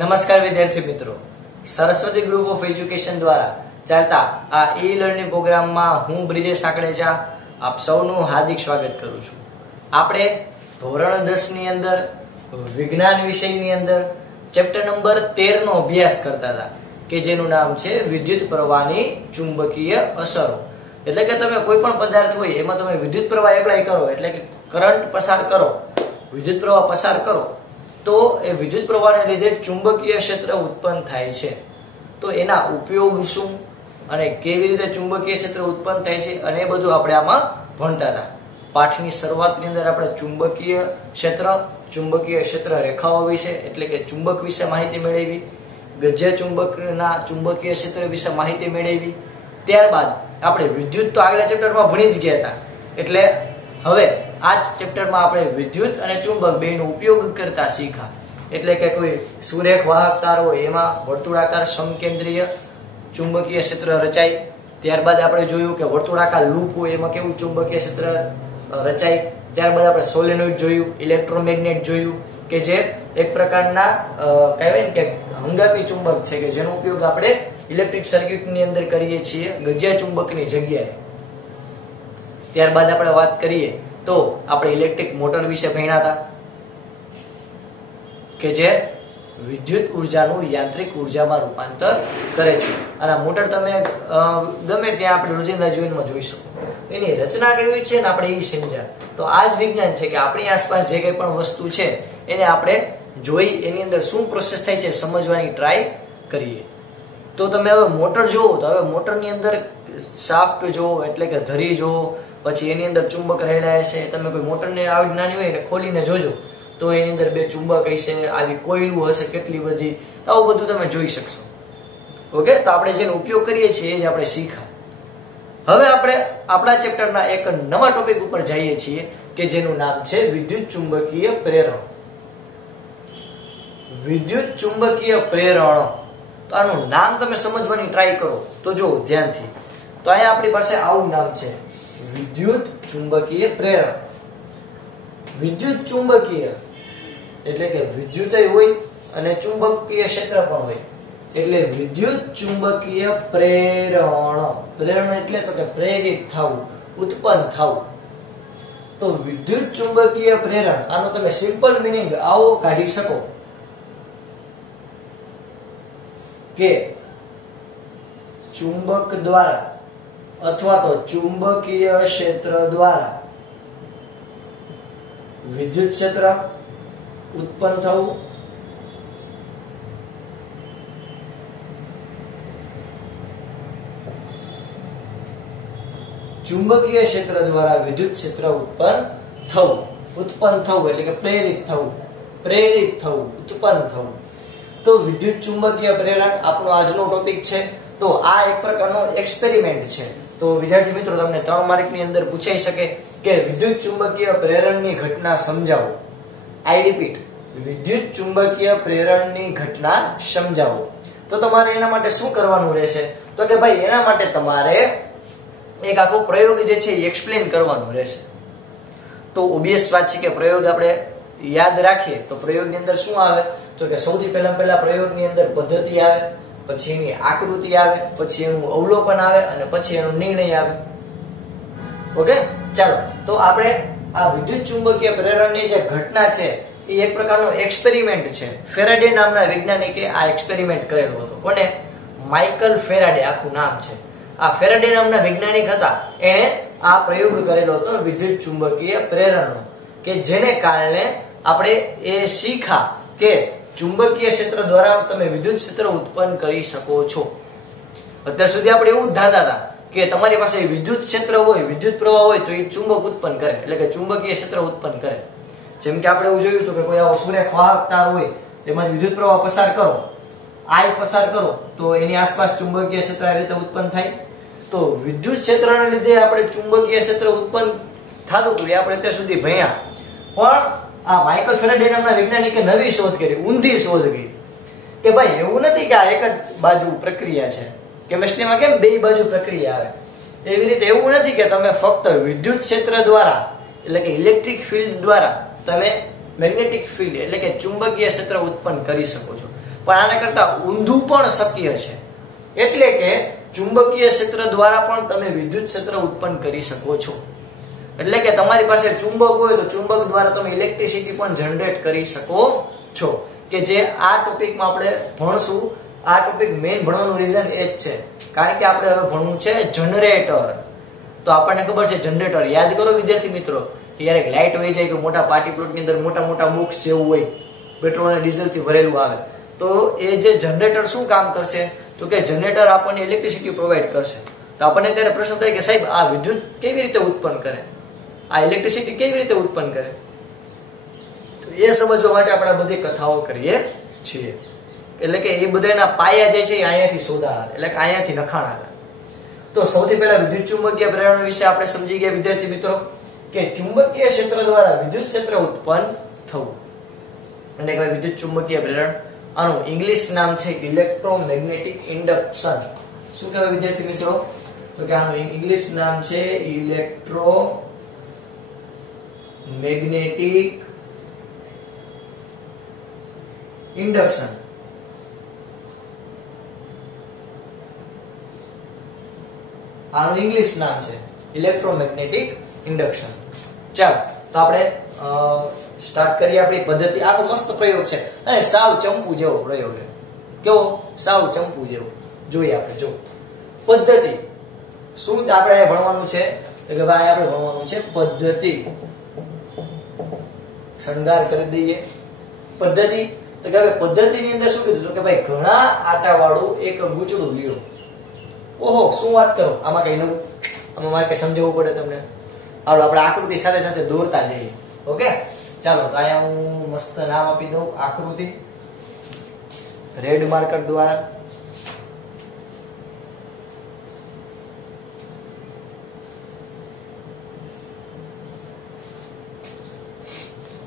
નમસ્કાર વિદ્યાર્થી મિત્રો, સરસ્વતી ગ્રુપ ઓફ એજ્યુકેશન દ્વારા ચાલતા આ ઈ લર્નિંગ પ્રોગ્રામમાં હું બ્રિજેશ સાકળેજા આપ સૌનું હાર્દિક સ્વાગત કરું છું. આપણે ધોરણ 10 ની અંદર વિજ્ઞાન વિષયની અંદર ચેપ્ટર નંબર 13 નો અભ્યાસ કરતા હતા કે જેનું નામ છે વિદ્યુત પ્રવાહની ચુંબકીય અસરો. એટલે કે તમે કોઈ પણ પદાર્થ હોય એમાં તમે વિદ્યુત પ્રવાહ એપ્લાય કરો, એટલે કે કરંટ પસાર કરો, વિદ્યુત પ્રવાહ પસાર કરો તો એ વિદ્યુત પ્રવાહને લીધે ચુંબકીય ક્ષેત્ર ઉત્પન્ન થાય છે. તો એના ઉપયોગ શું અને કેવી રીતે ચુંબકીય ક્ષેત્ર ઉત્પન્ન થાય છે અને એ બધું આપણે આમાં ભણતા હતા. પાઠની શરૂઆતની અંદર આપણે ચુંબકીય ક્ષેત્ર રેખાઓ વિશે એટલે કે ચુંબક વિશે માહિતી મેળવી, ગજ્ય ચુંબકના ચુંબકીય ક્ષેત્ર વિશે માહિતી મેળવી. ત્યારબાદ આપણે વિદ્યુત તો આગલા ચેપ્ટરમાં ભણી જ ગયા હતા, એટલે હવે આ ચેપ્ટરમાં આપણે વિદ્યુત અને ચુંબક બેનો ઉપયોગ કરતા શીખ્યા. એટલે કે કોઈ સુરેખ વાહક તાર હોય એમાં વર્તુળાકાર સમકેન્દ્રીય ચુંબકીય ક્ષેત્ર રચાય. ત્યારબાદ આપણે જોયું કે વર્તુળાકાર લૂપ હોય એમાં કેવું ચુંબકીય ક્ષેત્ર રચાય. ત્યારબાદ આપણે સોલેનોઇડ જોયું, ઇલેક્ટ્રોમેગ્નેટ જોયું કે જે એક પ્રકારના કહેવાય ને કે હંગામી ચુંબક છે કે જેનો ઉપયોગ આપણે ઇલેક્ટ્રિક સર્કિટની અંદર કરીએ છીએ ગજ્યા ચુંબકની જગ્યાએ. ત્યારબાદ આપણે વાત કરીએ તો આપણે ઇલેક્ટ્રિક મોટર વિશે ભણ્યા હતા કે જે વિદ્યુત ઉર્જાનું યાંત્રિક ઉર્જામાં રૂપાંતર કરે છે. અને મોટર તમે ગમે ત્યાં આપણે રોજિંદા જીવનમાં જોઈ શકો. એની રચના કેવી છે ને આપણે એ સમજ્યા. તો આ જ વિજ્ઞાન છે કે આપણી આસપાસ જે કંઈ પણ વસ્તુ છે એને આપણે જોઈ એની અંદર શું પ્રોસેસ થાય છે સમજવાની ટ્રાય કરીએ. તો તમે હવે મોટર જોવો તો હવે મોટરની અંદર શાફ્ટ જોવો એટલે કે ધરી જોવો, પછી એની અંદર ચુંબક રહેલા છે. તમે કોઈ મોટરને આવી નાની હોય ને ખોલીને જોજો તો એની અંદર બે ચુંબક હશે, આવી કોયલું હશે કેટલી બધી, આવું બધું તમે જોઈ શકશો. ઓકે, તો આપણે જેનો ઉપયોગ કરીએ છીએ એ જ આપણે શીખા. હવે આપણે આપણા ચેપ્ટરના એક નવા ટોપિક ઉપર જઈએ છીએ કે જેનું નામ છે વિદ્યુત ચુંબકીય પ્રેરણ. વિદ્યુત ચુંબકીય પ્રેરણ, તો આનું નામ તમે સમજવાની ટ્રાય કરો તો જો ધ્યાનથી. તો અહીંયા આપણી પાસે આવું નામ છે વિદ્યુત ચુંબકીય પ્રેરણ. વિદ્યુત ચુંબકીય એટલે કે વિદ્યુત હોય અને ચુંબકીય ક્ષેત્ર પણ હોય, એટલે વિદ્યુત ચુંબકીય પ્રેરણ. પ્રેરણ એટલે તો કે પ્રેરિત થવું, ઉત્પન્ન થવું. તો વિદ્યુત ચુંબકીય પ્રેરણ, આનો તમે સિમ્પલ મીનિંગ આવો કાઢી શકો કે ચુંબક દ્વારા અથવા તો ચુંબકીય ક્ષેત્ર દ્વારા વિદ્યુત ક્ષેત્ર ઉત્પન્ન થવું, ચુંબકીય ક્ષેત્ર દ્વારા વિદ્યુત ક્ષેત્ર ઉત્પન્ન થવું એટલે કે પ્રેરિત થવું, ઉત્પન્ન થવું. તો વિદ્યુત ચુંબકીય પ્રેરણ આપણો આજનો ટોપિક છે. તો આ એક પ્રકારનો એક્સપેરિમેન્ટ છે. તો વિદ્યાર્થી મિત્રો તમને 3 માર્કની અંદર પૂછાઈ શકે કે વિદ્યુત ચુંબકીય પ્રેરણની ઘટના સમજાવો. આઈ રિપીટ, વિદ્યુત ચુંબકીય પ્રેરણની ઘટના સમજાવો. તો તમારે એના માટે શું કરવાનું રહેશે? તો કે ભાઈ એના માટે તમારે એક આખો પ્રયોગ જે છે એ એક્સપ્લેન કરવાનો રહેશે. તો ઓબ્વિયસ વાત છે કે પ્રયોગ આપણે યાદ રાખીએ તો પ્રયોગની અંદર શું આવે? તો કે સૌથી પહેલા પ્રયોગની અંદર પદ્ધતિ આવે, પછી એની આકૃતિ આવે, પછી એનું અવલોકન આવે અને પછી એનો નિર્ણય આવે. ઓકે, ચાલો. તો આપણે આ વિદ્યુત ચુંબકીય પ્રેરણની જે ઘટના છે એ એક પ્રકારનો એક્સપેરિમેન્ટ છે. ફેરાડે નામના વૈજ્ઞાનિકે આ એક્સપેરિમેન્ટ કરેલો હતો. કોને? માઇકલ ફેરાડે આખું નામ છે. આ ફેરાડે નામના વૈજ્ઞાનિક હતા, એણે આ પ્રયોગ કરેલો હતો વિદ્યુત ચુંબકીય પ્રેરણનો, કે જેને કારણે આપણે એ શીખા કે ચુંબકીય ક્ષેત્ર દ્વારા તમે વિદ્યુત ક્ષેત્ર ઉત્પન્ન કરી શકો છો. અત્યાર સુધી આપણે એવું જ ધારતા હતા કે તમારી પાસે વિદ્યુત ક્ષેત્ર હોય, વિદ્યુત પ્રવાહ હોય તો એ ચુંબક ઉત્પન્ન કરે, એટલે કે ચુંબકીય ક્ષેત્ર ઉત્પન્ન કરે. જેમ કે આપણે એવું જોયું હતું કે કોઈ આવો સુરેખ વાહક તાર હોય તેમાં વિદ્યુત પ્રવાહ પસાર કરો, આઈ પસાર કરો તો એની આસપાસ ચુંબકીય ક્ષેત્ર આ રીતે ઉત્પન્ન થાય. તો વિદ્યુત ક્ષેત્રને લીધે આપણે ચુંબકીય ક્ષેત્ર ઉત્પન્ન થતું હતું એ આપણે અત્યાર સુધી ભણ્યા. પણ આ માઇકલ ફેરાડે નામના વૈજ્ઞાનિકે નવી શોધ કરી, ઊંધી શોધ કરી કે ભાઈ એવું નથી કે આ એક જ બાજુ પ્રક્રિયા છે. કેમિસ્ટ્રીમાં કેમ બે બાજુ પ્રક્રિયા આવે, એવી રીતે એવું નથી કે તમે ફક્ત વિદ્યુત ક્ષેત્ર દ્વારા એટલે કે ઇલેક્ટ્રિક ફિલ્ડ દ્વારા તમે મેગ્નેટિક ફિલ્ડ એટલે કે ચુંબકીય ક્ષેત્ર ઉત્પન્ન કરી શકો છો. પણ આના કરતા ઊંધું પણ શક્ય છે. એટલે કે ચુંબકીય ક્ષેત્ર દ્વારા પણ તમે વિદ્યુત ક્ષેત્ર ઉત્પન્ન કરી શકો છો. એટલે કે તમારી પાસે ચુંબક હોય તો ચુંબક દ્વારા તમે ઇલેક્ટ્રિસિટી પણ જનરેટ કરી શકો છો. કે જે આ ટોપિકમાં આપણે ભણશું. આ ટોપિક મેઇન ભણવાનું રીઝન એ જ છે, કારણ કે આપણે હવે ભણવું છે જનરેટર. તો આપણને ખબર છે જનરેટર, યાદ કરો વિદ્યાર્થી મિત્રો કે યાર એક લાઇટ હોય જાય કે મોટા પાર્ટી પ્લોટ ની અંદર મોટા મોટા બોક્સ જેવું હોય, પેટ્રોલ અને ડીઝલ થી ભરેલું આવે, તો એ જે જનરેટર શું કામ કરશે? તો કે જનરેટર આપણને ઇલેક્ટ્રિસિટી પ્રોવાઈડ કરશે. તો આપણને ત્યારે પ્રશ્ન થાય કે સાહેબ આ વિદ્યુત કેવી રીતે ઉત્પન્ન કરે, આ ઇલેક્ટ્રિસિટી કેવી રીતે ઉત્પન્ન કરે? તો એ સમજવા માટે આપણે બધી કથાઓ કરીએ છીએ. એટલે કે એ બધાના પાયા જે છે એ અહીંયાથી શોધાણા, એટલે કે અહીંયાથી નખાણા. તો સૌથી પહેલા વિદ્યુત ચુંબકીય પ્રેરણ વિશે આપણે સમજી ગયા વિદ્યાર્થી મિત્રો કે ચુંબકીય ક્ષેત્ર દ્વારા વિદ્યુત ક્ષેત્ર ઉત્પન્ન થવું એટલે કે વિદ્યુત ચુંબકીય પ્રેરણ. આનું ઇંગ્લિશ નામ છે ઇલેક્ટ્રોમેગ્નેટિક ઇન્ડક્શન. શું કહેવાય વિદ્યાર્થી મિત્રો? તો કે આનું ઇંગ્લિશ નામ છે ઇલેક્ટ્રોમેગ્નેટિક ઇન્ડક્શન. આનું ઇંગ્લિશ નામ છે ઇલેક્ટ્રોમેગ્નેટિક ઇન્ડક્શન. ચાલો તો આપણે સ્ટાર્ટ કરીએ આપણી પદ્ધતિ. આ તો મસ્ત પ્રયોગ છે અને સાવ ચંપુ જેવો પ્રયોગ છે. કેવો? સાવ ચંપુ જેવો. જોઈએ આપણે. જો પદ્ધતિ શું આપણે ભણવાનું છે એટલે ભાઈ આપણે ભણવાનું છે પદ્ધતિ. શણગાર કરી દઈએ પદ્ધતિ. તો કે હવે પદ્ધતિની અંદર શું કીધું? તો કે ભાઈ ઘણા આટા વાળું એક ગૂંચળું લ્યો. ઓહો, શું વાત કરો! આમાં કઈ નવું? આમાં મારે કઈ સમજાવવું પડે તમને? હાલો આપણે આકૃતિ સાથે સાથે દોરતા જઈએ. ઓકે, ચાલો. તો અહીંયા હું મસ્ત નામ આપી દઉં આકૃતિ રેડ માર્કર દ્વારા.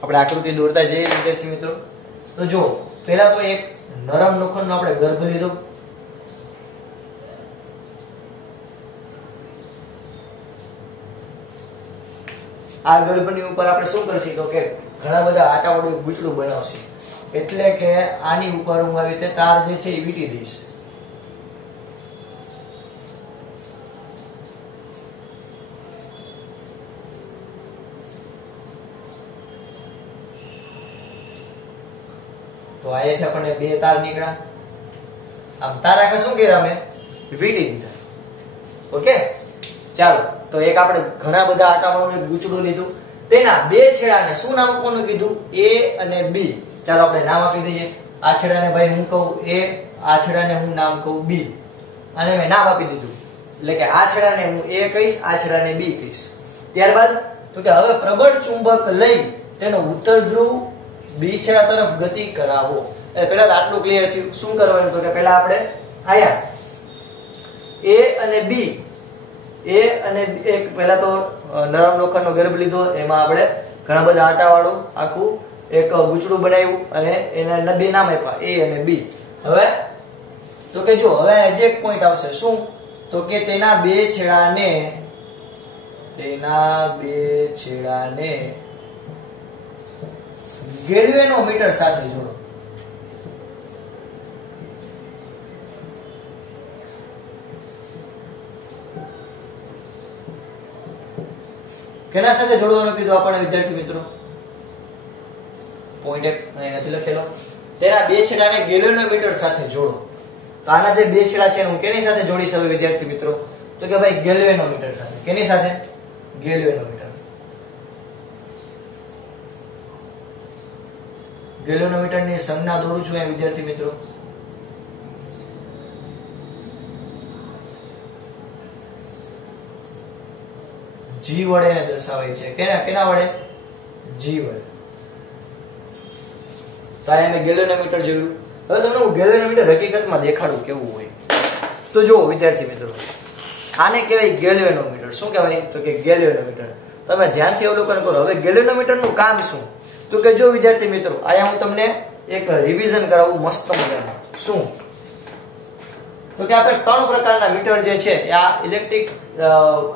આપણે આકૃતિ દોરતા જઈએ વિદ્યાર્થી મિત્રો. તો જો પહેલા તો એક નરમ લોખંડનો આપણે ગર્ભ લીધો. આ ગર્ભની ઉપર આપણે શું કરશું? તો કે ઘણા બધા આટાવાળું ગૂંચળું બનાવશે. એટલે કે આની ઉપર હું આવી રીતે તાર જે છે એ વીંટી દઈશ. તો અહીંયાથી આપણને બે તાર નીકળ્યા. આમ તાર આખા શું કર્યા? અમે વીંટી દીધા. ઓકે, ચાલો. તો એક આપણે ઘણા બધા આટાવાળું ગૂંચળું લીધું. તેના બે છેડાને શું નામ આપવાનું કીધું? A અને B. ચાલો આપણે નામ આપી દઈએ. આ છેડાને ભાઈ હું કહું A, આ છેડાને હું નામ કહું B. અને મેં નામ આપી દીધું. એટલે કે આ છેડાને હું A કહીશ, આ છેડાને B કહીશ. ત્યારબાદ તો કે હવે પ્રબળ ચુંબક લઈ તેનો ઉત્તર ધ્રુવ B છેડા તરફ ગતિ કરાવો. પહેલા તો આટલું ક્લિયર થયું. શું કરવાનું? તો કે પહેલા આપણે આયા A અને B, એ અને એક પહેલા તો નરમ લોખંડનો ગર્ભ લીધો. એમાં આપણે ઘણા બધા આટાવાળું આખું એક ગૂંચળું બનાવ્યું અને એના બે નામ આપ્યા A અને B. હવે તો કે જો હવે જે એક પોઈન્ટ આવશે શું? તો કે તેના બે છેડાને ગેલ્વેનોમીટર સાથે જોડો. કેના સાથે જોડવાનું કીધું આપણને વિદ્યાર્થી મિત્રો? પોઈન્ટ એક અહીં નથી લખેલો. તેના બે છેડાને ગેલ્વેનોમીટર સાથે જોડો. તો આના જે બે છેડા છે હું કેની સાથે જોડીશ હવે વિદ્યાર્થી મિત્રો? તો કે ભાઈ ગેલ્વેનોમીટર સાથે. કેની સાથે? ગેલ્વેનોમીટર. ગેલ્વેનોમીટરની સંજ્ઞા દોરું છું અહીં વિદ્યાર્થી મિત્રો. G વડે એને દર્શાવાય છે. કેના વડે? G વડે. તો આ મેં ગેલ્વેનોમીટર જોયું. હવે તમને હું ગેલ્વેનોમીટર હકીકતમાં દેખાડું કેવું હોય. તો જુઓ વિદ્યાર્થી મિત્રો, આને કહેવાય ગેલ્વેનોમીટર. શું કહેવાય? તો કે ગેલ્વેનોમીટર. તમે ધ્યાનથી અવલોકન કરો. હવે ગેલ્વેનોમીટરનું કામ શું? તો કે જો વિદ્યાર્થી મિત્રો, અહીંયા હું તમને એક રિવિઝન કરાવું મસ્ત મજાનું. શું? તો કે આપણે ત્રણ પ્રકારના મીટર જે છે આ ઇલેક્ટ્રિક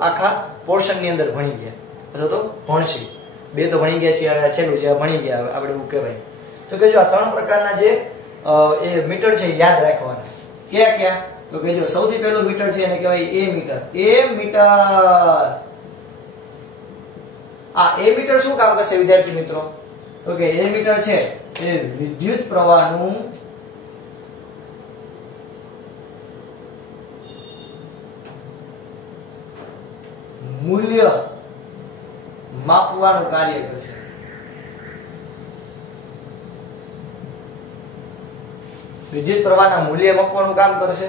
આખા પોર્શન ની અંદર ભણી ગયા અથવા તો ભણશી. બે તો ભણી ગયા છીએ, છેલ્લું જે ભણી ગયા આપણે એવું કહેવાય. તો કે જો આ ત્રણ પ્રકારના જે એ મીટર છે યાદ રાખવાના. ક્યાં ક્યાં? તો કે જો સૌથી પહેલું મીટર છે એને કહેવાય એ મીટર. એ મીટર. આ એ મીટર શું કામ કરશે વિદ્યાર્થી મિત્રો? તો કે એ મીટર છે એ વિદ્યુત પ્રવાહનું મૂલ્ય માપવાનું કાર્ય કરશે. વિદ્યુત પ્રવાહના મૂલ્ય માપવાનું કામ કરશે.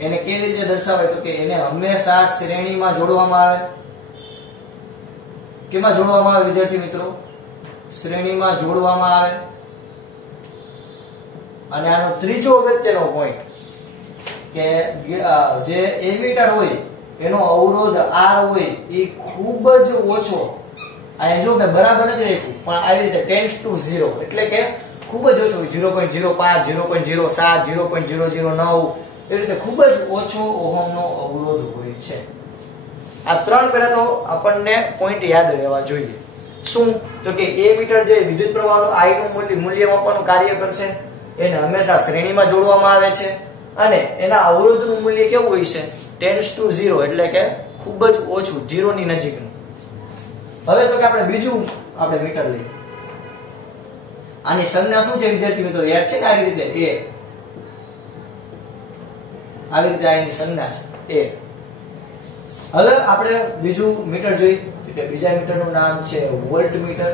એને કેવી રીતે દર્શાવાય? તો કે એને હંમેશા શ્રેણીમાં જોડવામાં આવે. કેમાં જોડવામાં આવે વિદ્યાર્થી મિત્રો? શ્રેણીમાં જોડવામાં આવે. અને આનો ત્રીજો અગત્યનો પોઈન્ટ કે જે એમીટર હોય એનો અવરોધ R હોય એ ખૂબ જ ઓછો. અહીંયા જો મેં બરાબર નથી લખ્યું પણ આવી રીતે ટેન્ડ્સ ટુ 0 એટલે કે ખૂબ જ ઓછો 0.05 0.07 0.009 એ રીતે ખૂબ જ ઓછો ઓહમનો અવરોધ હોય છે. આ ત્રણ પહેલા તો આપણને પોઈન્ટ યાદ રહેવા જોઈએ. શું? તો કે એ મીટર જે વિદ્યુત પ્રવાહનું I નું મૂલ્ય માપવાનું કાર્ય કરશે. એને હંમેશા શ્રેણીમાં જોડવામાં આવે છે અને એના અવરોધનું મૂલ્ય કેવું હોય છે? ટેન્ડ્સ ટુ 0 એટલે કે ખૂબ જ ઓછું 0 ની નજીકનું. હવે તો કે આપણે બીજું મીટર લઈએ. આની સંજ્ઞા શું છે વિદ્યાર્થી મિત્રો? યાદ છે ને આવી રીતે એ. આવી રીતે આની સંજ્ઞા છે એ. હવે આપણે બીજું મીટર જોઈએ કે બીજા મીટરનું નામ છે વોલ્ટ મીટર.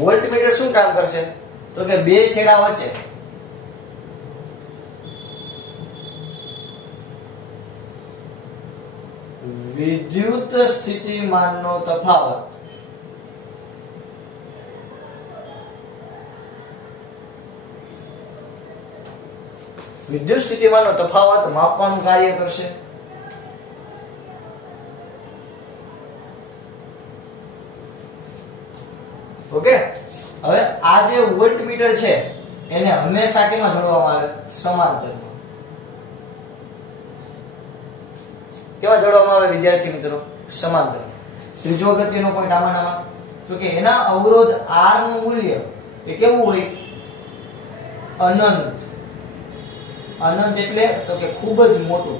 વોલ્ટ મીટર શું કામ કરશે? તો કે બે છેડા વચ્ચે વિદ્યુત સ્થિતિમાનનો તફાવત માપવાનું કાર્ય કરશે. ઓકે. હવે આ જે વોલ્ટ મીટર છે એને હંમેશા કેમાં જોડવામાં આવે? સમાંતરમાં. કેવા જોડવામાં આવે વિદ્યાર્થી મિત્રો? સમાંતર. ત્રીજો અગત્યનો પોઈન્ટ આમાં તો કે એના અવરોધ R નું મૂલ્ય એ કેવું હોય? અનંત. અનંત એટલે તો કે ખૂબ જ મોટું.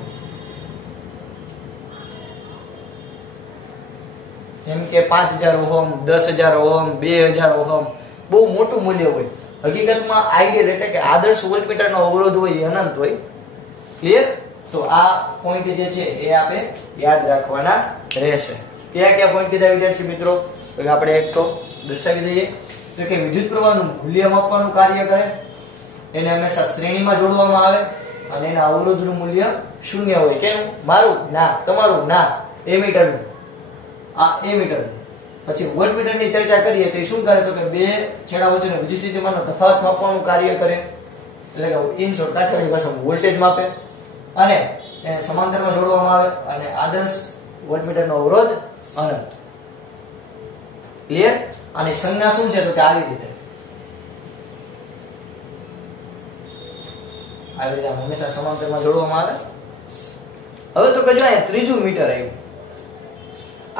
જેમ કે 5000 ઓહમ, 10000 ઓહમ, 2000 ઓહમ, બહુ મોટું મૂલ્ય હોય. હકીકતમાં આઈડિયલ એટલે કે આદર્શ વોલ્ટમીટરનો અવરોધ હોય એ અનંત હોય. ક્લિયર? તો આ પોઈન્ટ જે છે એ આપણે યાદ રાખવાના રહેશે. કયા કયા પોઈન્ટ કીધા વિદ્યાર્થી મિત્રો? તો આપણે એક તો દર્શાવી દઈએ તો કે વિદ્યુત પ્રવાહનું મૂલ્ય માપવાનું કાર્ય કરે. એને હંમેશા શ્રેણીમાં જોડવામાં આવે અને એના અવરોધનું મૂલ્ય 0 હોય. કેનું? મારું? ના. તમારું? ના. એમીટરનું. આ એમીટર. પછી વોલ્ટમીટરની ચર્ચા કરીએ તો એ શું કરે? તો કે બે છેડા વચ્ચેનો વિદ્યુત સ્થિતિમાનનો તફાવત માપવાનું કાર્ય કરે. એટલે કે ઇન શોર્ટ કાઠિયાવાડી ભાષામાં વોલ્ટેજ માપે અને એને સમાંતરમાં જોડવામાં આવે અને આદર્શ વોલ્ટમીટરનો અવરોધ અનંત. ક્લિયર? અને સંજ્ઞા શું છે? તો કે આવી રીતે હંમેશા સમાંતરમાં જોડવામાં આવે. હવે તો કે જો અહીંયા ત્રીજું મીટર આવ્યું.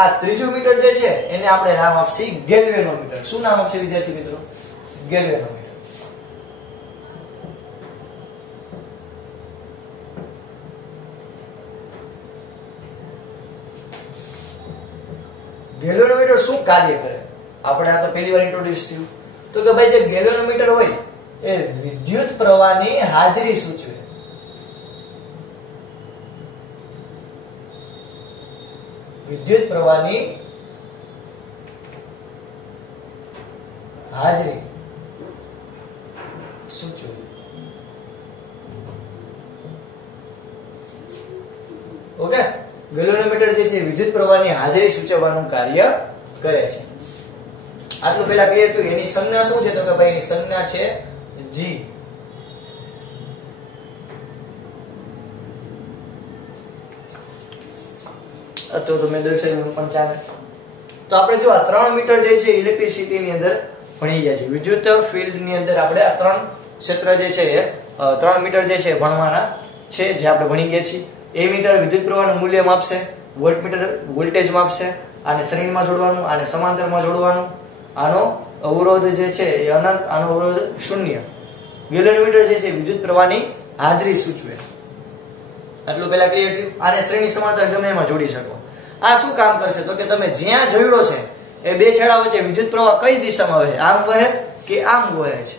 આ ત્રીજું મીટર જે છે એને આપણે નામ આપશી ગેલ્વેનોમીટર. શું નામ આપશે વિદ્યાર્થી મિત્રો? ગેલ્વેનોમીટર. ગેલ્વેનોમીટર શું કાર્ય કરે? આપણે આ તો પહેલી વાર ઇન્ટ્રોડ્યુસ થયું. તો કે ભાઈ જે ગેલ્વેનોમીટર હોય એ વિદ્યુત પ્રવાહની હાજરી સૂચવે. વિદ્યુત પ્રવાહની હાજરી સૂચવે. ઓકે. ગેલ્વેનોમીટર જે છે વિદ્યુત પ્રવાહની હાજરી સૂચવવાનું કાર્ય કરે છે. આટલું પહેલા કહીએ તો એની સંજ્ઞા શું છે? તો કે ભાઈ એની સંજ્ઞા છે G. તો તમે દર્શાવ્યું પણ ચાલે. તો આપણે જો આ 3 મીટર જે છે ઇલેક્ટ્રિસિટી ની અંદર ભણી ગયા છે. વિદ્યુત ફિલ્ડ ની અંદર આપણે આ 3 ક્ષેત્ર જે છે એ 3 મીટર જે છે ભણવાના છે, જે આપણે ભણી ગયા છીએ. એ મીટર વિદ્યુત પ્રવાહનું મૂલ્ય માપશે, વોલ્ટમીટર વોલ્ટેજ માપશે, આને શ્રેણીમાં જોડવાનું, આને સમાંતરમાં જોડવાનું, આનો અવરોધ જે છે એ અનંત, આનો અવરોધ 0. ગેલોનોમીટર જે છે વિદ્યુત પ્રવાહની હાજરી સૂચવે. આટલું પહેલા ક્લિયર થયું. આને શ્રેણી સમાંતર ગમે એમાં જોડી શકો. આ શું કામ કરશે તો કે તમે જ્યાં જોડ્યો છે એ બે છેડા વચ્ચે વિદ્યુત પ્રવાહ કઈ દિશામાં વહે, આમ વહે કે આમ વહે છે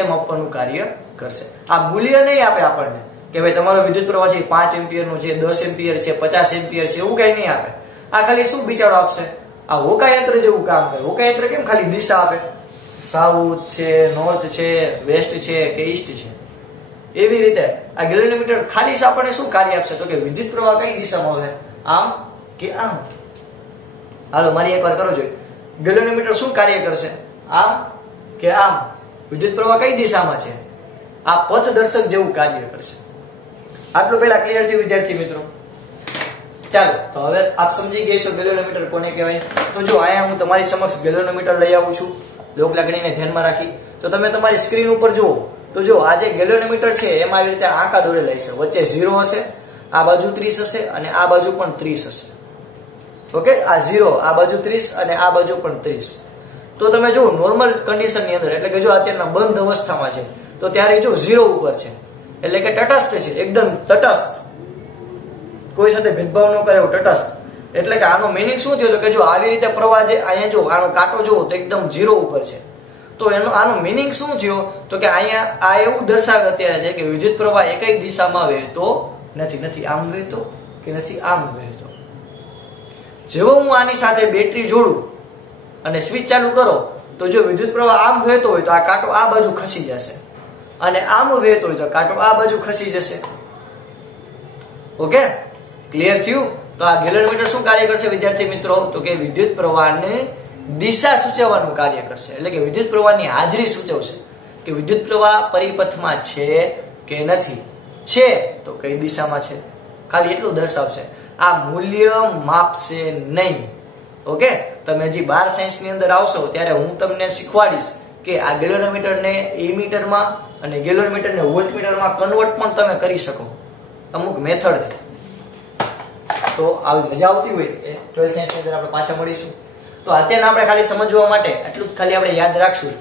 એમ આપવાનું કાર્ય કરશે. આ મૂલ્ય નહીં આપે આપણને કે ભાઈ તમારો વિદ્યુત પ્રવાહ છે 5 એમ્પિયર નો છે, 10 એમ્પિયર છે, 50 એમ્પિયર છે, એવું કઈ નહીં આપે. આ ખાલી શું બિચારો આપશે, આ હોકાયંત્ર જેવું કામ કરે. હોકાયંત્ર કેમ ખાલી દિશા આપે, સાઉથ છે, નોર્થ છે, વેસ્ટ છે કે ઈસ્ટ છે, એવી રીતે આ ગેલોનોમીટર ખાલી આપણને શું કાર્ય આપશે તો કે વિદ્યુત પ્રવાહ કઈ દિશામાં વહે, આમ કે આમ. હાલો મારી એકવાર કરો જોઈએ. ગેલોનોમીટર શું કાર્ય કરશે, આમ કે આમ. વિદ્યુત પ્રવાહ કઈ દિશામાં છે, આ પથદર્શક જેવું કાર્ય કરશે. આટલું પહેલા ક્લિયર થયું વિદ્યાર્થી મિત્રો? ચાલો તો હવે આપ સમજી ગયા છો ગેલોનોમીટર કોને કહેવાય. તો જો અહીંયા હું તમારી સમક્ષ ગેલોનોમીટર લઈ આવું છું લોક લાગણીને ધ્યાનમાં રાખી. તો તમે તમારી સ્ક્રીન ઉપર જુઓ તો જો આ જે ગેલોનોમીટર છે એમાં આવી રીતે આંકા દોરેલા હશે. વચ્ચે 0 હશે, આ બાજુ 30 હશે અને આ બાજુ પણ 30 હશે. ઓકે, આ 0, આ બાજુ 30 અને આ બાજુ પણ 30. તો તમે જો નોર્મલ કન્ડિશન ની અંદર એટલે કે જો અત્યારના બંધ અવસ્થામાં છે તો ત્યારે જો 0 ઉપર છે એટલે કે તટસ્થ છે, એકદમ તટસ્થ, કોઈ સાથે ભેદભાવ ન કરે એવું તટસ્થ. એટલે કે આનો મીનિંગ શું થયો તો કે જો આવી રીતે પ્રવાહ જે અહીંયા જો આનો કાંટો જોવો તો એકદમ 0 ઉપર છે. તો આનો મીનિંગ શું થયો તો કે અહીંયા આ એવું દર્શાવે અત્યારે છે કે વિદ્યુત પ્રવાહ એકઈ દિશામાં વહેતો નથી. નથી આમ વહેતો કે નથી આમ વહેતો. જેવો હું આની સાથે બેટરી જોડું અને સ્વિચ ચાલુ કરો તો જો વિદ્યુત પ્રવાહ આમ વહેતો હોય તો આ કાંટો આ બાજુ ખસી જશે અને આમ વહેતો હોય તો કાંટો આ બાજુ ખસી જશે. ઓકે, ક્લિયર થયું? તો આ ગેલોનોમીટર શું કાર્ય કરશે વિદ્યાર્થી મિત્રો તો કે વિદ્યુત પ્રવાહને દિશા સૂચવવાનું કાર્ય કરશે. એટલે કે વિદ્યુત પ્રવાહની હાજરી સૂચવશે કે વિદ્યુત પ્રવાહ પરિપથમાં છે કે નથી. છે તો કઈ દિશામાં છે, ખાલી એટલું દર્શાવશે. આ મૂલ્ય માપશે નહીં. ઓકે, તમે હજી 12 સાયન્સ ની અંદર આવશો ત્યારે હું તમને શીખવાડીશ કે આ ગેલોનોમીટરને એમીટરમાં અને ગેલોનોમીટરને વોલ્ટમીટરમાં કન્વર્ટ પણ તમે કરી શકો અમુક મેથડથી. તો આવી મજા આવતી હોય એ 12 સાયન્સ ની અંદર આપણે પાછા મળીશું. તો અત્યારે આપણે ખાલી સમજવા માટે એટલું જ ખાલી આપણે યાદ રાખશું.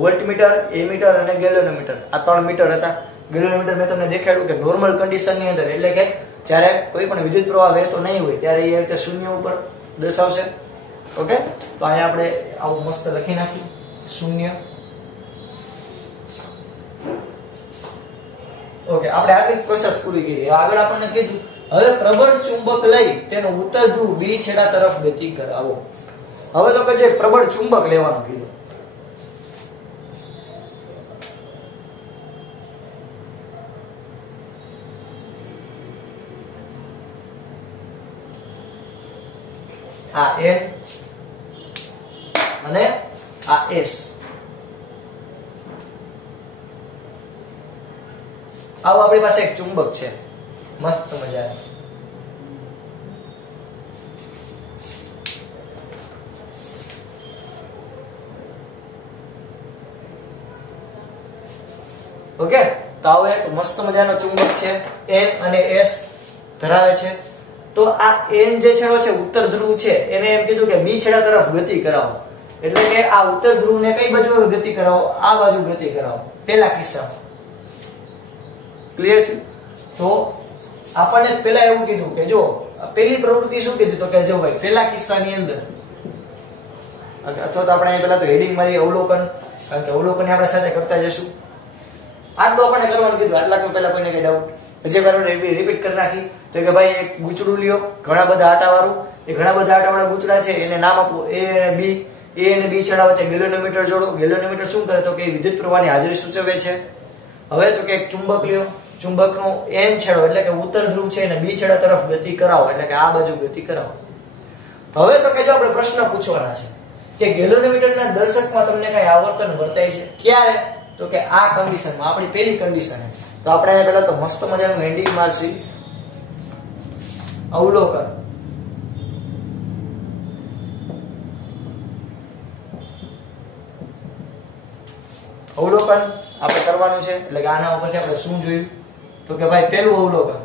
વોલ્ટમીટર, એમીટર અને ગેલોનોમીટર આ 3 મીટર હતા. ગેલોનોમીટર મેં તમને દેખાડ્યું કે નોર્મલ કન્ડિશન ની અંદર એટલે કે જ્યારે કોઈ પણ વિદ્યુત પ્રવાહ વહેતો નહીં હોય ત્યારે એ રીતે 0 ઉપર દર્શાવશે. ઓકે, તો અહીંયા આપણે આવું મસ્ત લખી નાખી 0. ઓકે, આપણે આટલી પ્રોસેસ પૂરી કરી. આગળ આપણને કીધું હવે પ્રબળ ચુંબક લઈ તેનો ઉત્તર ધ્રુવ બી છેડા તરફ ગતિ કરાવો. હવે તો કે જે પ્રબળ ચુંબક લેવાનું કીધું. આ N અને આ S. આવો આપણી પાસે એક ચુંબક છે, મસ્ત મજા. ઓકે, તો આવો એક મસ્ત મજાનો ચુંબક છે, N અને S ધરાવે છે. તો આ N જે છેડો છે ઉત્તર ધ્રુવ છે એને એમ કીધું કે બી છેડા તરફ ગતિ કરાવો. એટલે કે આ ઉત્તર ધ્રુવને કઈ બાજુ ગતિ કરાવો, આ બાજુ ગતિ કરાવો પેલા કિસ્સામાં. ક્લિયર છે? તો આપણને પહેલા એવું કીધું કે જો પહેલી પ્રવૃત્તિ શું કીધી તો કે જો ભાઈ પહેલા કિસ્સાની અંદર અથવા તો આપણે પહેલા તો હેડિંગ મારી અવલોકન, કારણ કે અવલોકન આપણે સાથે કરતા જશું. આટલું આપણને કરવાનું કીધું. આટલામાં પહેલા કોઈને કઈ ડાઉટ? હજી વાર રિપીટ કરી નાખી તો કે ભાઈ એક ગૂંચડું લ્યો ઘણા બધા આટા વાળું. એ ઘણા બધા આટા વાળા ગૂંચડા છે એને નામ આપો A અને B. A અને B છેડા વચ્ચે ગેલોનોમીટર જોડો. ગેલોનોમીટર શું કરે તો કે વિદ્યુત પ્રવાહની હાજરી સૂચવે છે. હવે તો કે એક ચુંબક લ્યો, ચુંબકનો N છેડો એટલે કે ઉત્તર ધ્રુવ છે અને B છેડા તરફ ગતિ કરાવો એટલે કે આ બાજુ ગતિ કરાવો. હવે તો કે જો આપણે પ્રશ્ન પૂછવાના છે કે ગેલોનોમીટરના દર્શકમાં તમને કઈ આવર્તન વર્તાય છે ક્યારે તો કે આ કન્ડિશનમાં, આપણી પહેલી કન્ડિશન. તો આપણે પહેલા તો મસ્ત મજાનું હેડિંગ મારશું અવલોકન. અવલોકન આપણે કરવાનું છે એટલે કે આના ઉપરથી આપણે શું જોયું તો કે ભાઈ પહેલું અવલોકન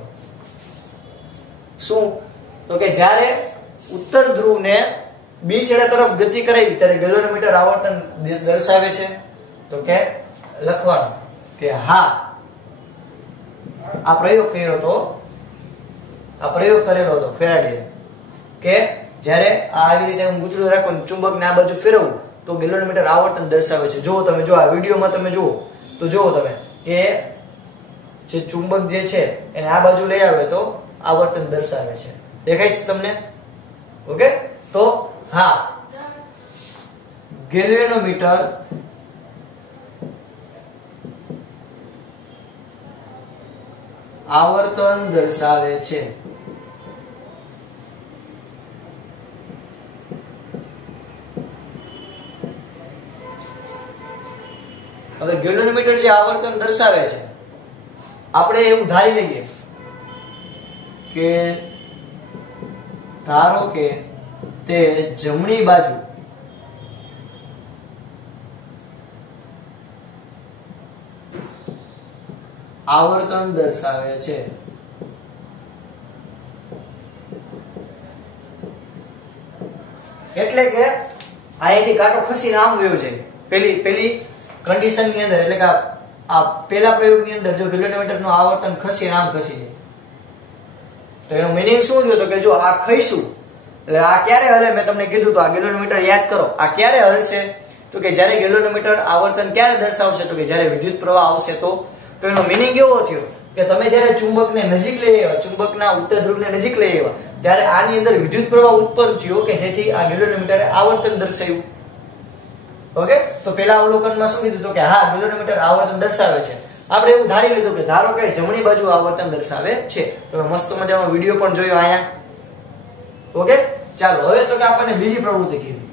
શું તો કે જ્યારે ઉત્તર ધ્રુવને બી છેડા તરફ ગતિ કરાવી ત્યારે ગેલ્વેનોમીટર આવર્તન દર્શાવે છે? તો કે લખવાનું કે હા, આ પ્રયોગ કર્યો તો, આ પ્રયોગ કરેલો હતો ફેરાડે કે જ્યારે આવી રીતે હું ગુચડું રાખું ચુંબકને આ બાજુ ફેરવું તો ગેલ્વેનોમીટર આવર્તન દર્શાવે છે. જો તમે જો આ વિડીયોમાં તમે જુઓ તો જુઓ તમે કે જે ચુંબક જે છે એને આ બાજુ લઈ આવે તો આવર્તન દર્શાવે છે. દેખાય છે તમને? ઓકે, તો હા, ગેલ્વેનોમીટર આવર્તન દર્શાવે છે. હવે ગેલ્વેનોમીટર જે આવર્તન દર્શાવે છે, આપણે એવું ધારી લઈએ કે ધારો કે તે જમણી બાજુ આવર્તન દર્શાવે છે. એટલે કે અહીંથી કાંટો ખસીને આમ વયો જાય. પેલી કન્ડિશન ની અંદર, એટલે કે આ પેલા પ્રયોગની અંદર જો ગેલ્વેનોમીટર નું આવર્તન ખસીને આમ ખસી જાય તો એનો મીનિંગ શું થયો? તો કે જો આ ખઈશું એટલે આ ક્યારે હલે? મેં તમને કીધું તો આ ગેલ્વેનોમીટર યાદ કરો, આ ક્યારે હલશે? તો કે જ્યારે ગેલ્વેનોમીટર આવર્તન ક્યારે દર્શાવશે? તો કે જ્યારે વિદ્યુત પ્રવાહ આવશે તો એનો મીનિંગ એવો થયો કે તમે જ્યારે ચુંબકને નજીક લઈ આવ્યા, ચુંબકના ઉત્તર ધ્રુવને નજીક લઈ આવ્યા ત્યારે આની અંદર વિદ્યુત પ્રવાહ ઉત્પન્ન થયો કે જેથી આ ગેલ્વેનોમીટરે આવર્તન દર્શાવ્યું. ઓકે, તો પેલા અવલોકનમાં શું કીધું? તો કે હા, ગેલ્વેનોમીટર આવર્તન દર્શાવે છે. આપણે એવું ધારી લીધું કે ધારો કે જમણી બાજુ આવર્તન દર્શાવે છે. તમે મસ્ત મજાનો વિડીયો પણ જોયો આયા. ઓકે, ચાલો હવે તો કે આપણને બીજી પ્રવૃત્તિ કીધી.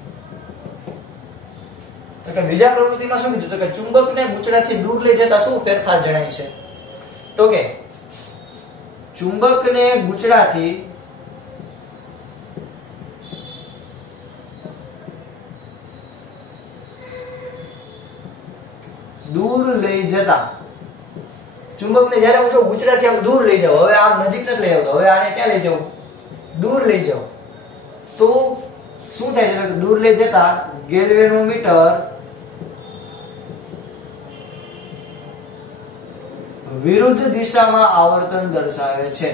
તો કે બીજા પ્રવૃત્તિમાં શું કીધું? તો કે ચુંબકને ગુચડાથી દૂર લઈ જતા શું ફેરફાર જણાય છે? તો કે ચુંબકને ગુચડાથી દૂર લઈ જતા, ચુંબકને જ્યારે હું જો ગુચડાથી આમ દૂર લઈ જાઉં, હવે આમ નજીક નથી લઈ આવતો, હવે આને ક્યાં લઈ જાઉં? દૂર લઈ જાઉં તો શું થાય છે? દૂર લઈ જતા ગેલ્વેનોમીટર વિરુદ્ધ દિશામાં આવર્તન દર્શાવે છે.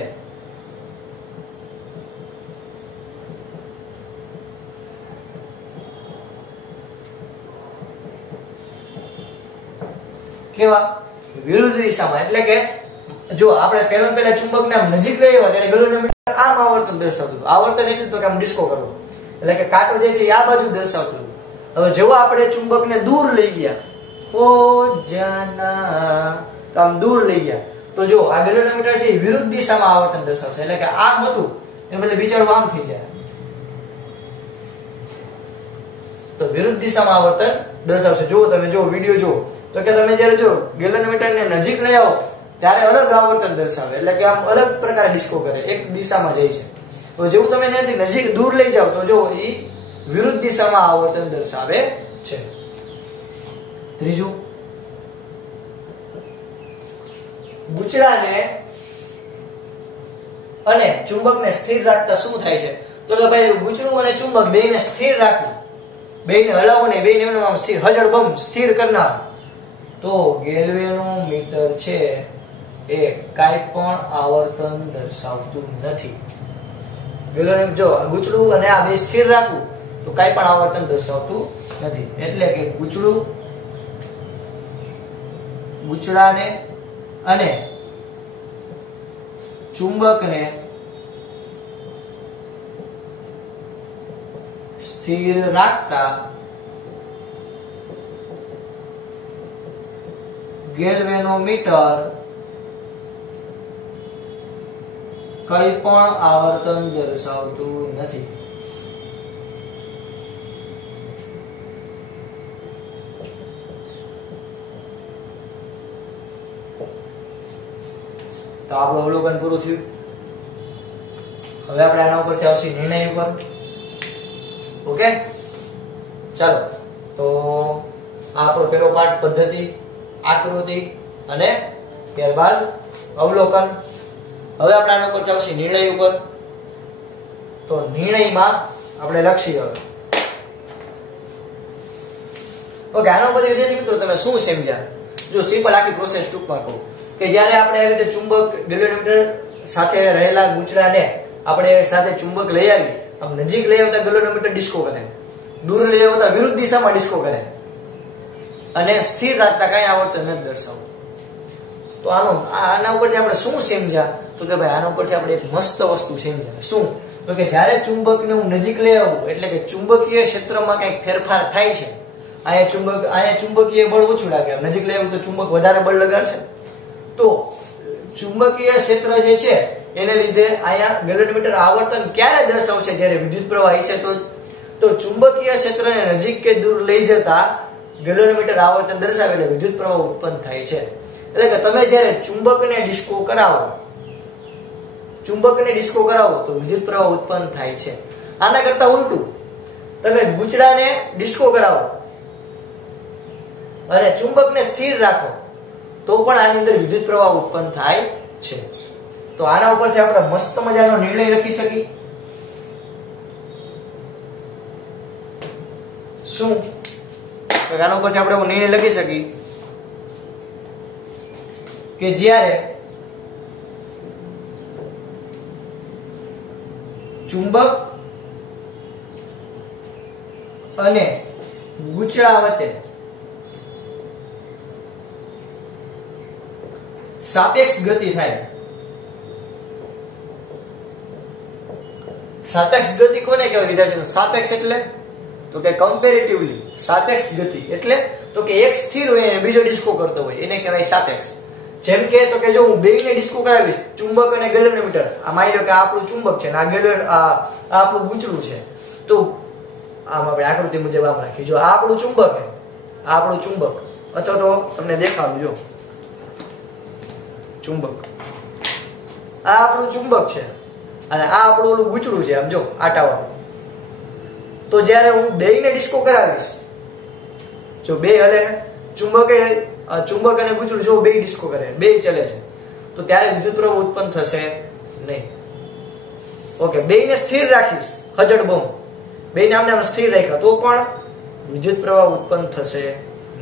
કેવા? વિરુદ્ધ દિશામાં. એટલે કે જો આપણે પહેલા ચુંબકને આમ નજીક લઈ આવ્યા ત્યારે ગેલ્વેનોમીટર આમ આવર્તન દર્શાવતું. આવર્તન એટલે તો કે આમ ડિસ્કો કરવો, એટલે કે કાંટો જે છે આ બાજુ દર્શાવતું. હવે જેવો આપણે ચુંબકને દૂર લઈ ગયા, ઓ જાના, તો આમ દૂર લઈ ગયા તો જો આ ગેલ્વેનોમીટર છે વિરુદ્ધ દિશામાં આવર્તન દર્શાવશે. એટલે કે આમ હતું એને બદલે બિચારું આમ થઈ જાય તો વિરુદ્ધ દિશામાં આવર્તન દર્શાવશે. જો તમે જો વિડીયો જો તો કે તમે જ્યારે જો ગેલ્વેનોમીટરને નજીક લઈ આવો ત્યારે અલગ આવર્તન દર્શાવે, એટલે કે આમ અલગ પ્રકારે ડિસ્કો કરે, એક દિશામાં જાય છે. તો જેવું તમે એનાથી નજીક દૂર લઈ જાવ તો જો એ વિરુદ્ધ દિશામાં આવર્તન દર્શાવે છે. ત્રીજું, ગુચડાને અને ચુંબકને સ્થિર રાખતા શું થાય છે? તો કે ભાઈ ગુચડું અને ચુંબક બેયને સ્થિર રાખવું, બેયને હલાવવું નહીં, બેયને એમનું આમ સ્થિર હજળબમ સ્થિર કરનાર. તો ગેલ્વેનોમીટર છે એ કાંઈ પણ આવર્તન દર્શાવતું નથી. ગેલ્વેનોમીટર જો ગુચડું અને આ બે સ્થિર રાખવું તો કાંઈ પણ આવર્તન દર્શાવતું નથી. એટલે કે ગુચડાને અને ચુંબકને સ્થિર રાખતા ગેલ્વેનોમીટર કંઈ પણ આવર્તન દર્શાવતું નથી. તો આપણું અવલોકન પૂરું થયું. હવે આપણે આના ઉપરથી આવશે નિર્ણય ઉપર. ઓકે, ચાલો તો આપણો પેલો પાઠ પદ્ધતિ, આકૃતિ અને ત્યારબાદ અવલોકન. હવે આપણે આના ઉપર આવશે નિર્ણય ઉપર. તો નિર્ણયમાં આપણે લખીએ હવે ઓકે, આના ઉપર વિદ્યાર્થી મિત્રો તમે શું સમજ્યા? જો સિમ્પલ આખી પ્રોસેસ ટૂંકમાં કહું કે જ્યારે આપણે આવી રીતે ચુંબક ગેલ્વેનોમીટર સાથે રહેલા ગુંચડાને આપણે સાથે ચુંબક લઈ આવી, આમ નજીક લઈ આવતા ગેલ્વેનોમીટર ડિસ્કો કરે, દૂર લઈ આવતા વિરુદ્ધ દિશામાં ડિસ્કો કરે અને સ્થિર રાખતા કઈ આવર્તન નથી દર્શાવવું. તો આના ઉપરથી આપણે શું સમજ્યા? તો કે ભાઈ આના ઉપરથી આપણે એક મસ્ત વસ્તુ સમજ્યા. શું? તો કે જ્યારે ચુંબકને હું નજીક લઈ આવું એટલે કે ચુંબકીય ક્ષેત્રમાં કંઈક ફેરફાર થાય છે. અહીંયા ચુંબકીય બળ ઓછું લાગે, નજીક લઈ આવું તો ચુંબક વધારે બળ લગાડશે. તો ચુંબકીય ક્ષેત્ર જે છે એને લીધે અહીંયા ગેલ્વેનોમીટર આવર્તન ક્યારે દર્શાવશે? જ્યારે વિદ્યુત પ્રવાહ હશે તો ચુંબકીય ક્ષેત્રને નજીક કે દૂર લઈ જતા ગેલ્વેનોમીટર આવર્તન દર્શાવે એટલે વિદ્યુત પ્રવાહ ઉત્પન્ન થાય છે. એટલે કે તમે જ્યારે ચુંબકને ડિસ્કો કરાવો તો વિદ્યુત પ્રવાહ ઉત્પન્ન થાય છે. આના કરતા ઉલટું, તમે ગુંચડાને ડિસ્કો કરાવો અને ચુંબકને સ્થિર રાખો તો પણ આની અંદર વિદ્યુત પ્રવાહ ઉત્પન્ન થાય છે. તો આના ઉપરથી આપણે મસ્ત મજાનો નિર્ણય લખી શકીએ. શું? આના ઉપરથી આપણે નિર્ણય લખી શકીએ કે જ્યારે ચુંબક અને ગુંચડા વચ્ચે સાપેક્ષ ગતિ થાય. સાપેક્ષ ગતિ કોને કહેવાય વિદ્યાર્થીઓ? સાપેક્ષ એટલે તો કે કમ્પેરેટિવલી. સાપેક્ષ ગતિ એટલે તો કે એક સ્થિર હોય અને બીજો ડિસ્કો કરતો હોય એને કહેવાય સાપેક્ષ. જેમ કે તો કે જો હું બેયને ડિસ્કો કરાવીશ, ચુંબક અને ગેલ્વેનોમીટર, આ માની લો કે આ આપણું ચુંબક છે અને આ આપણું ગુંચડું છે, તો આમ આપણે આકૃતિ મુજબ આમ રાખીએ. જો આ આપણું ચુંબક છે, આ આપણું ચુંબક, અથવા તો તમને દેખાડું, જો ચુંબક, આ આપણું ચુંબક છે અને આ આપણું ઓલું ગુંચડું છે, આમ જો આટાવાળું. તો જ્યારે હું બેયને ડિસ્કો કરાવીશ, જો બે હલે, ચુંબક અને ગુંચડું જો બે ડિસ્કો કરે, બે ચલે છે, તો ત્યારે વિદ્યુત પ્રવાહ ઉત્પન્ન થશે નહીં. ઓકે, બેયને સ્થિર રાખીશ, હજડ બમ, બેયને આમને આમ સ્થિર રાખ્યા તો પણ વિદ્યુત પ્રવાહ ઉત્પન્ન થશે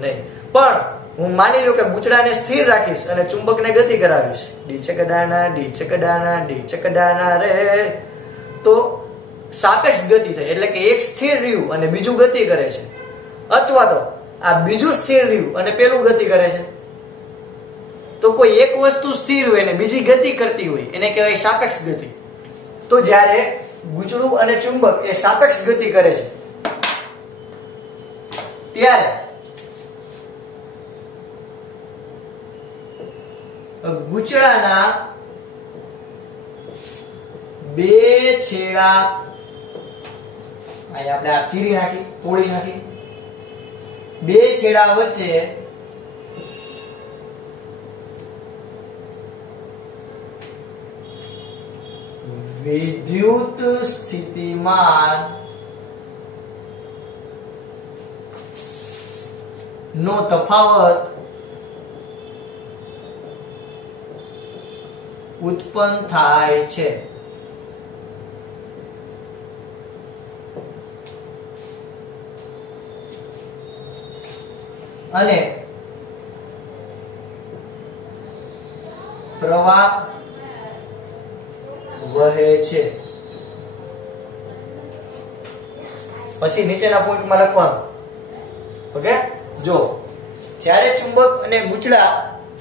નહીં. પણ હું માની લો કે ગુંચડાને સ્થિર રાખીશ અને ચુંબકને ગતિ કરાવીશ, ડીચકડાના ડીચકડાના ડીચકડાના રે, તો સાપેક્ષ ગતિ થઈ. એટલે કે એક સ્થિર રહ્યું અને બીજું ગતિ કરે છે, અથવા તો આ બીજું સ્થિર રહ્યું અને પેલું ગતિ કરે છે. તો કોઈ એક વસ્તુ સ્થિર હોય અને બીજી ગતિ કરતી હોય એને કહેવાય સાપેક્ષ ગતિ. તો જ્યારે ગુંચડું અને ચુંબક એ સાપેક્ષ ગતિ કરે છે ત્યારે ગુંચડાના બે છેડા, અહીંયા આપણે આ ચીરી નાખી, તોડી નાખી, બે છેડા વચ્ચે વિદ્યુત સ્થિતિમાન નો તફાવત ઉત્પન્ન થાય છે. અને પ્રવાહ વહે છે. પછી નીચેના પોઈન્ટમાં લખવાનું. ઓકે, જો જ્યારે ચુંબક અને ગુંચડા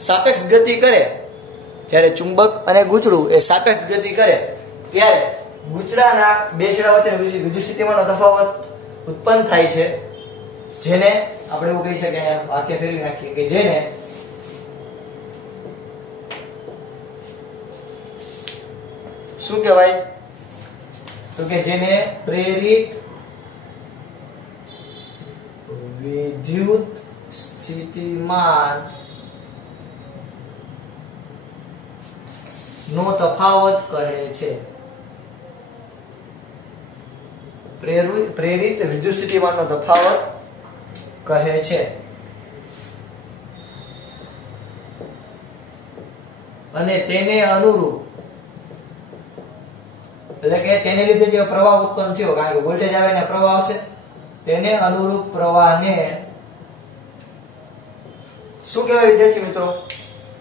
સાપેક્ષ ગતિ કરે, જ્યારે ચુંબક અને ગુંચડું એ સાપેક્ષ ગતિ કરે ત્યારે ગુંચડાના બે છેડા વચ્ચે વિદ્યુત સ્થિતિમાનનો તફાવત ઉત્પન્ન થાય છે, જેને આપણે એવું કહી શકીએ, અહીંયા વાક્ય ફેરવી નાખીએ કે જેને શું કહેવાય? તો કે જેને પ્રેરિત વિદ્યુત સ્થિતિમાન નો તફાવત કહે છે. પ્રેરિત વિદ્યુત સ્થિતિમાન નો તફાવત કહે છે. અને તેને અનુરૂપ, એટલે કે તેને લીધે જે પ્રવાહ ઉત્પન્ન થયો, કારણ કે વોલ્ટેજ આવે ને પ્રવાહ આવશે, તેને અનુરૂપ પ્રવાહને શું કહેવાય વિદ્યાર્થી મિત્રો?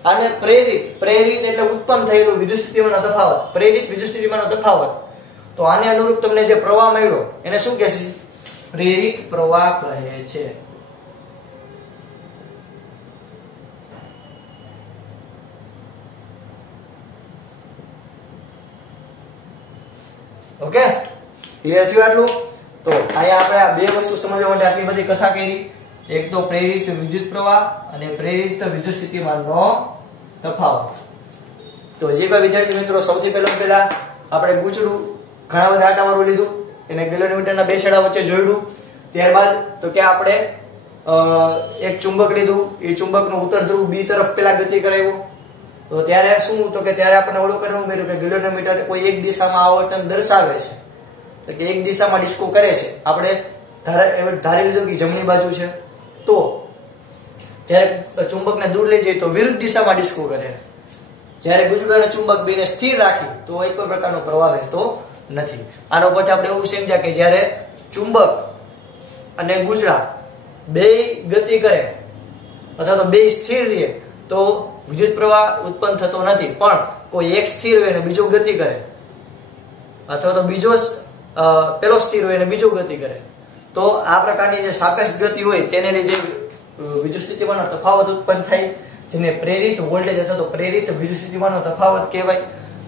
આને પ્રેરિત. પ્રેરિત એટલે ઉત્પન્ન થયેલું વિદ્યુત સ્થિતિમાનનો તફાવત. પ્રેરિત વિદ્યુત સ્થિતિમાનનો તફાવત. તો આને અનુરૂપ તમને જે પ્રવાહ મળ્યો એને શું કહેશે? પ્રેરિત પ્રવાહ કહે છે. ઓકે, ક્લિયર થયું આટલું? તો અહીંયા આપણે આ બે વસ્તુ સમજવા માટે આટલી બધી કથા કરી. એક તો પ્રેરિત વિદ્યુત પ્રવાહ અને પ્રેરિત વિદ્યુત સ્થિતિમાનનો તફાવત. તો જે કોઈ વિદ્યાર્થી મિત્રો સૌથી પહેલા આપણે ગુચડું ઘણા બધા આટા મારું લીધું, એને ગેલોનીમીટરના બે છેડા વચ્ચે જોડ્યું. ત્યારબાદ તો કે આપણે એક ચુંબક લીધું, એ ચુંબકનો ઉત્તર ધ્રુવ બી તરફ પેલા ગતિ કરાવ્યો. તો ત્યારે શું તો કે ત્યારે આપણને ઓળખ કરવું મળ્યું કે ગેલોનીમીટર કોઈ એક દિશામાં આવર્તન દર્શાવે છે, તો કે એક દિશામાં ડિસ્કો કરે છે. આપણે ધારી લીધું કે જમણી બાજુ છે, તો જ્યારે ચુંબકને દૂર લઈ જઈએ તો વિરુદ્ધ દિશામાં ડિસ્કો કરે. જ્યારે ગુચડું અને ચુંબક બેને સ્થિર રાખી તો એક પણ પ્રકારનો પ્રવાહ વહેતો નથી. આનો પરથી આપણે એવું સમજ્યા કે જ્યારે ચુંબક અને ગુચડા બે ગતિ કરે અથવા તો બે સ્થિર રહે તો વિદ્યુત પ્રવાહ ઉત્પન્ન થતો નથી. પણ કોઈ એક સ્થિર હોય અને બીજો ગતિ કરે અથવા તો બીજો પેલો સ્થિર હોય અને બીજો ગતિ કરે, તો આ પ્રકારની જે સાપેક્ષ ગતિ હોય તેને લીધે વિદ્યુત સ્થિતિમાનનો તફાવત ઉત્પન્ન થાય, જેને પ્રેરિત વોલ્ટેજ અથવા તો પ્રેરિત વિદ્યુત સ્થિતિમાનનો તફાવત કહેવાય.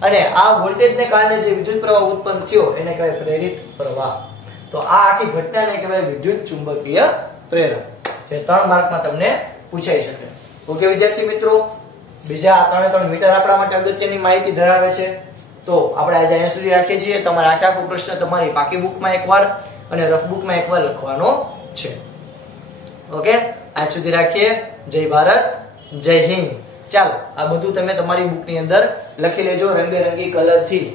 અને આ વોલ્ટેજને કારણે જે વિદ્યુત પ્રવાહ ઉત્પન્ન થયો એને કહેવાય પ્રેરિત પ્રવાહ. તો આ આખી ઘટનાને કહેવાય વિદ્યુત ચુંબકીય પ્રેરણ, જે 3 માર્કમાં તમને પૂછાઈ શકે. ઓકે વિદ્યાર્થી મિત્રો, બીજા 3 મીટર આપણા માટે અગત્યની માહિતી ધરાવે છે. તો આપણે આજે અહીંયા સુધી રાખીએ છીએ. તમારે આખો પ્રશ્ન તમારી પાકી બુકમાં એકવાર અને રફ બુકમાં એકવાર લખવાનો છે. ઓકે, આજ સુધી રાખીએ. જય ભારત, જય હિન્દ. ચાલો આ બધું તમે તમારી બુકની અંદર લખી લેજો રંગબેરંગી કલરથી.